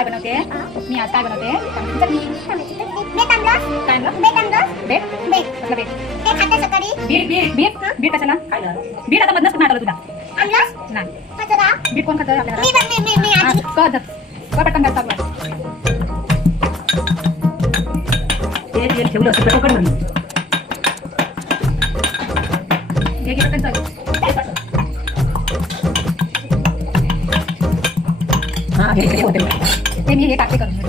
काय बनवते? मी आज काय बनवते? टमाट्याची चटणी. बेट आणलं? काय आणलं? बेट आणलं? बेट? बेट. कसलं बेट? ते खाते सकाळी. बीट बीट बीट बीट कशाला? बीट आता मधनच कुठं आलं तुझा? आणलं? नाही. कचरा? बीट कोण खातं आपल्याला? मी आधी. कद पटकन घाल टाकलं. ते ठेवलं असं पटकन म्हणून. हे घे पटकन चालू. हां हे होते. ते मी हे टाकते करून. नाही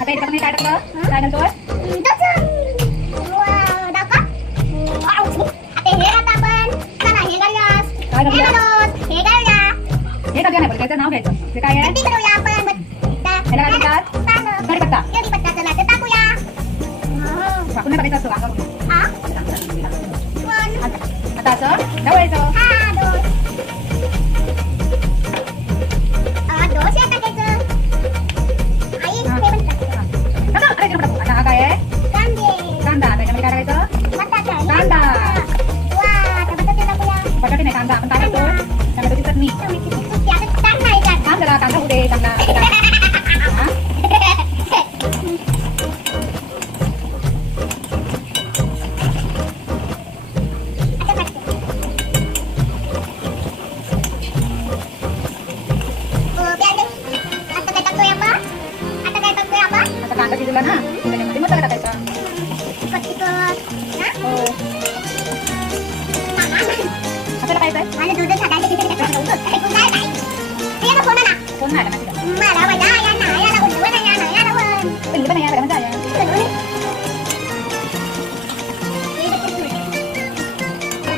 आता इथे आपण काय टाकलं? काय घालतोय? हे सगळं नाही पण त्याचं नाव घ्यायचं. ते काय आहे? ह्याला काय म्हणतात? कढीपत्ता. टाकून नाही टाकायचं असतं वांगा. आता असं ढवळायचं. आता हा काय आहे? कांदा. त्याच्यामध्ये काय टाकायचं? कांदा. बटाटे नाही कांदा. आपण काय करतो? टोमॅटोची चटणी. कांदा होऊ दे कांदा. कांदा शिजला ना त्याच्यामध्ये मसाला टाकायचा. असं टाकायचं. फोन नाही आला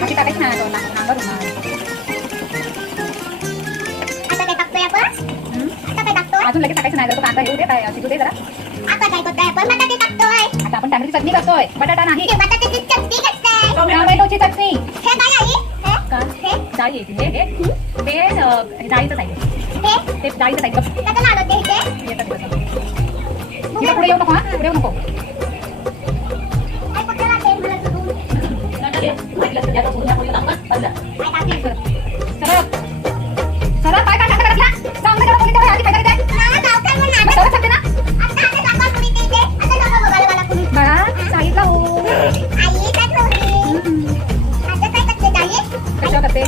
माझी टाकायची ना नांगर अजून लगेच टाकायचं नाही. कांदा येऊ दे काय शिजू दे जरा. आता काय करतोय आपण? बटाटे टाकतोय. आता आपण टमाट्याची चटणी करतोय. बटाटा नाही. बटाट्याची चटणी करतोय. टोमॅटोची चटणी. हे काय आहे? का? हे डाळी आहे. ते डाळीचं साईड. ते डाळीचं साईड. त्याचं नाव होते हे. पुढे येऊ नको. पुढे येऊ नको. सरळ काय काय टाकलं? चांगलं करा बोलते आधी काय करायचं? साईडला हो. कशा करते?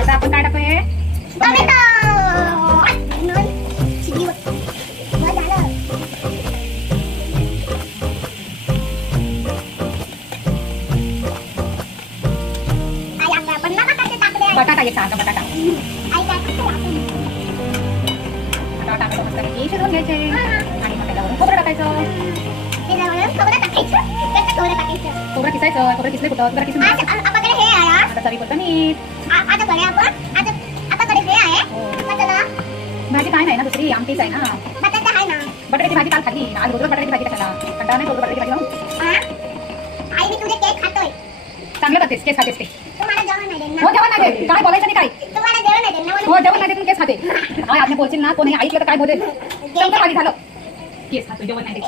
आता आपण काय टाकतोय? बटाटा एक सारखा बटाटा. टोमॅटो मस्त शिजवून घ्यायचे आणि मग त्याच्यावरून खोबरं टाकायचं. खोबरं किसायचं. खोबरं किसले कुठं? खोबरं किसून आता चवीपुरतं मीठ. भाजी काय नाही ना दुसरी आमटीच आहे ना. बटाट्याची भाजी काल खाल्ली. आज रोज बटाट्याची भाजी कशाला? कंटाळा नाही रोज बटाट्याची भाजी लावून. चांगलं करतेस. केस खातेस ते. हो जेवण नाही देत. काय बोलायचं नाही काय? हो जेवण नाही देत. केस खाते. काय आपल्या बोलशील ना कोणी ऐकलं तर काय बोलेल? भाजी झालं. केस खातो जेवण नाही देत.